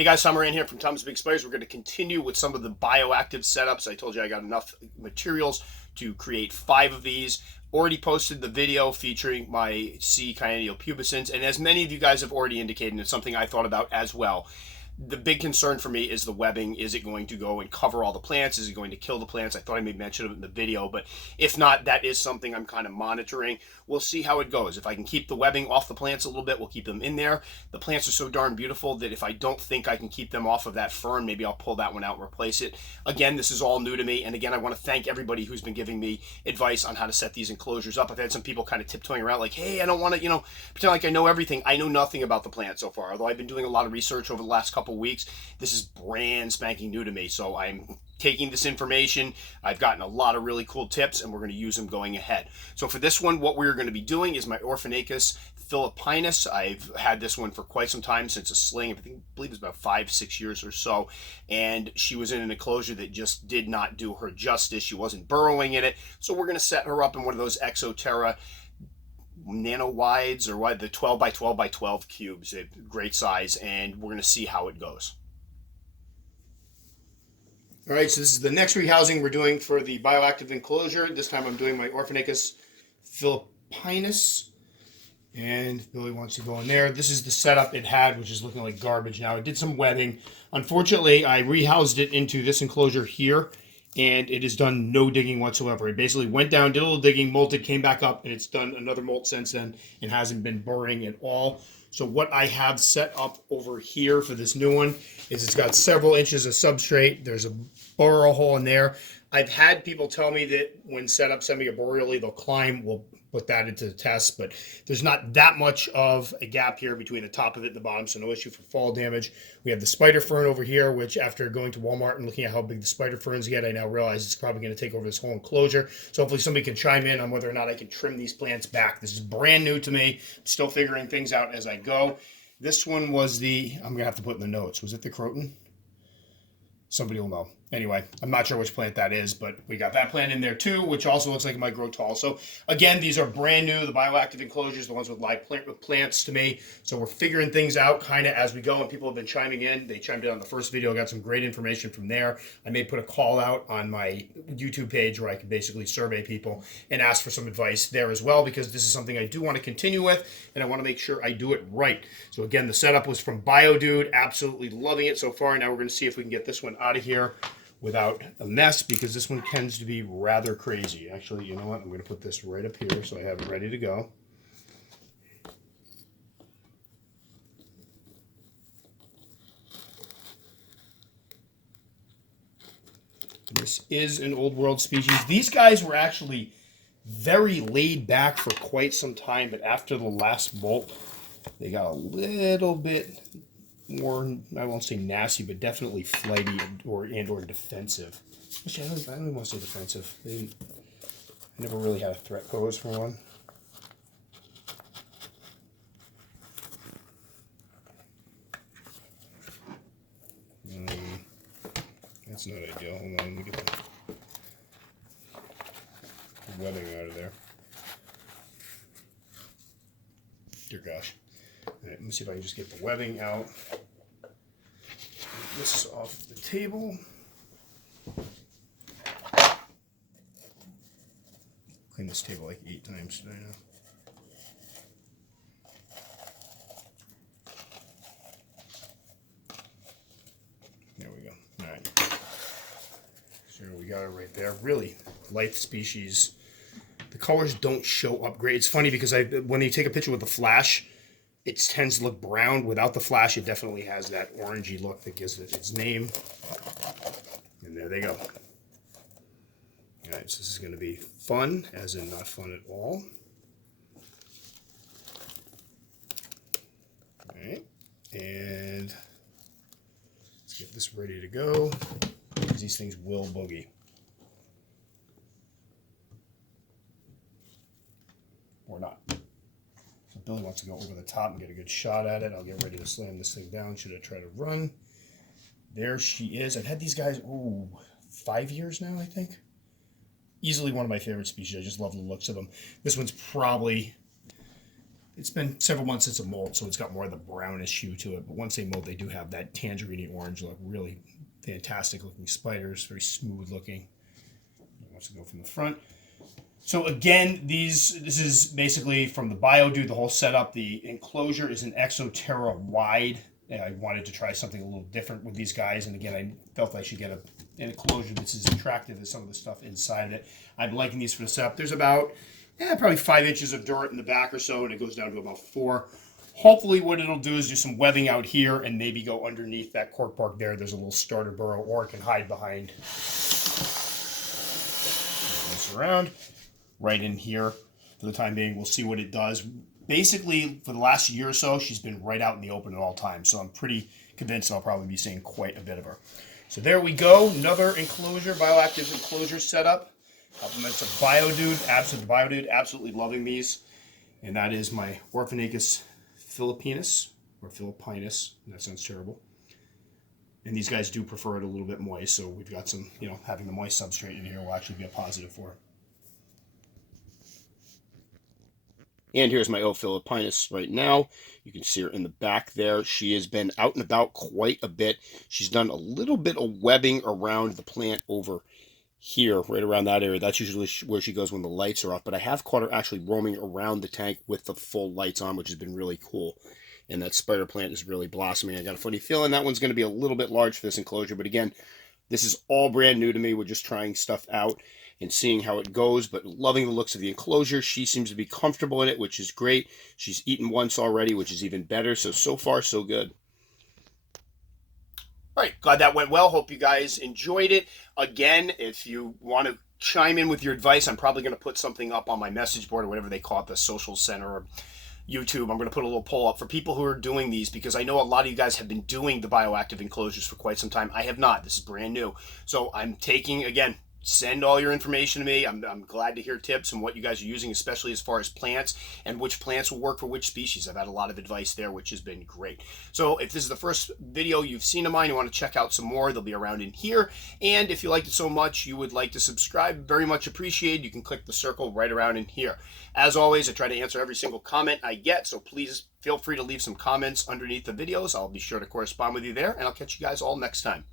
Hey guys, Tom Moran here from Tom's Big Spiders. We're going to continue with some of the bioactive setups. I told you I got enough materials to create 5 of these. Already posted the video featuring my C. Cyanidal pubescens, and as many of you guys have already indicated, it's something I thought about as well. The big concern for me is the webbing. Is it going to go and cover all the plants? Is it going to kill the plants? I thought I made mention of it in the video, but if not, that is something I'm kind of monitoring. We'll see how it goes. If I can keep the webbing off the plants a little bit, we'll keep them in there. The plants are so darn beautiful that if I don't think I can keep them off of that fern, maybe I'll pull that one out and replace it. Again, this is all new to me, and again, I want to thank everybody who's been giving me advice on how to set these enclosures up. I've had some people kind of tiptoeing around like, hey, I don't want to, pretend like I know everything. I know nothing about the plant so far, although I've been doing a lot of research over the last couple weeks. This is brand spanking new to me, so I'm taking this information. I've gotten a lot of really cool tips, and we're going to use them going ahead. So for this one, what we're going to be doing is my Orphanacus philippinus. I've had this one for quite some time, since a sling. I believe it's about 5-6 years or so, and she was in an enclosure that just did not do her justice. She wasn't burrowing in it, so we're going to set her up in one of those Exoterra nano wides, or what, the 12 by 12 by 12 cubes. Great size, and we're going to see how it goes. All right, so this is the next rehousing we're doing for the bioactive enclosure. This time I'm doing my Orphanacus philippinus, and Billy wants to go in there. This is the setup it had, which is looking like garbage now. It did some webbing. Unfortunately, I rehoused it into this enclosure here, and it has done no digging whatsoever. It basically went down, did a little digging, molted, came back up, and it's done another molt since then and hasn't been burrowing at all. So what I have set up over here for this new one is it's got several inches of substrate. There's a burrow hole in there. I've had people tell me that when set up semi-arboreally, they'll climb. We'll put that into the test, but there's not that much of a gap here between the top of it and the bottom, so no issue for fall damage. We have the spider fern over here, which after going to Walmart and looking at how big the spider ferns get, I now realize it's probably going to take over this whole enclosure. So hopefully somebody can chime in on whether or not I can trim these plants back. This is brand new to me. I'm still figuring things out as I go. This one was the, I'm going to have to put in the notes, was it the Croton? Somebody will know. Anyway, I'm not sure which plant that is, but we got that plant in there too, which also looks like it might grow tall. So again, these are brand new, the bioactive enclosures, the ones with live plants to me. So we're figuring things out kind of as we go, and people have been chiming in. They chimed in on the first video, got some great information from there. I may put a call out on my YouTube page where I can basically survey people and ask for some advice there as well, because this is something I do want to continue with, and I want to make sure I do it right. So again, the setup was from BioDude, absolutely loving it so far. Now we're going to see if we can get this one out of here without a mess, because this one tends to be rather crazy. Actually, you know what? I'm going to put this right up here so I have it ready to go. This is an old world species. These guys were actually very laid back for quite some time, but after the last molt, they got a little bit more, I won't say nasty, but definitely flighty or defensive. Actually, I don't even want to say defensive. I never really had a threat pose for one. That's not ideal. Hold on, let me get the webbing out of there. Dear gosh. All right, let me see if I can just get the webbing out. Get this off the table. Clean this table like 8 times today now. There we go. All right. So we got it right there. Really light species. The colors don't show up great. It's funny because when you take a picture with the flash, it tends to look brown. Without the flash, it definitely has that orangey look that gives it its name. And there they go. All right, so this is going to be fun, as in not fun at all. All right, and let's get this ready to go, because these things will boogie. Or not. So Billy wants to go over the top and get a good shot at it. I'll get ready to slam this thing down should it try to run. There she is. I've had these guys, 5 years now, I think. Easily one of my favorite species. I just love the looks of them. This one's probably it's been several months since a molt, so it's got more of the brownish hue to it. But once they molt, they do have that tangerine orange look. Really fantastic looking spiders, very smooth looking. Let's go from the front. So again, this is basically from the Biodude, the whole setup. The enclosure is an Exoterra wide. And I wanted to try something a little different with these guys. And again, I felt I should get an enclosure that's as attractive as some of the stuff inside of it. I'm liking these for the setup. There's about probably 5 inches of dirt in the back or so, and it goes down to about 4. Hopefully what it'll do is do some webbing out here and maybe go underneath that cork bark there. There's a little starter burrow, or it can hide behind. This around right in here for the time being. We'll see what it does. Basically, for the last year or so, she's been right out in the open at all times, so I'm pretty convinced I'll probably be seeing quite a bit of her. So there we go, another enclosure, bioactive enclosure setup. Compliments of Biodude, absolutely loving these. And that is my Orphanacus philippinus, or philippinus, that sounds terrible. And these guys do prefer it a little bit moist, so we've got some, having the moist substrate in here will actually be a positive for it. And here's my O. philippinus right now. You can see her in the back there. She has been out and about quite a bit. She's done a little bit of webbing around the plant over here, right around that area. That's usually where she goes when the lights are off. But I have caught her actually roaming around the tank with the full lights on, which has been really cool. And that spider plant is really blossoming. I got a funny feeling that one's going to be a little bit large for this enclosure. But again, this is all brand new to me. We're just trying stuff out and seeing how it goes, but loving the looks of the enclosure. She seems to be comfortable in it, which is great. She's eaten once already, which is even better. So far, so good. All right, glad that went well. Hope you guys enjoyed it. Again, if you want to chime in with your advice, I'm probably going to put something up on my message board or whatever they call it, the social center or YouTube. I'm going to put a little poll up for people who are doing these, because I know a lot of you guys have been doing the bioactive enclosures for quite some time. I have not. This is brand new. So I'm taking, again, send all your information to me. I'm glad to hear tips and what you guys are using, especially as far as plants and which plants will work for which species. I've had a lot of advice there, which has been great. So if this is the first video you've seen of mine, you want to check out some more, they'll be around in here. And if you liked it so much, you would like to subscribe, very much appreciated. You can click the circle right around in here. As always, I try to answer every single comment I get, so please feel free to leave some comments underneath the videos. I'll be sure to correspond with you there, and I'll catch you guys all next time.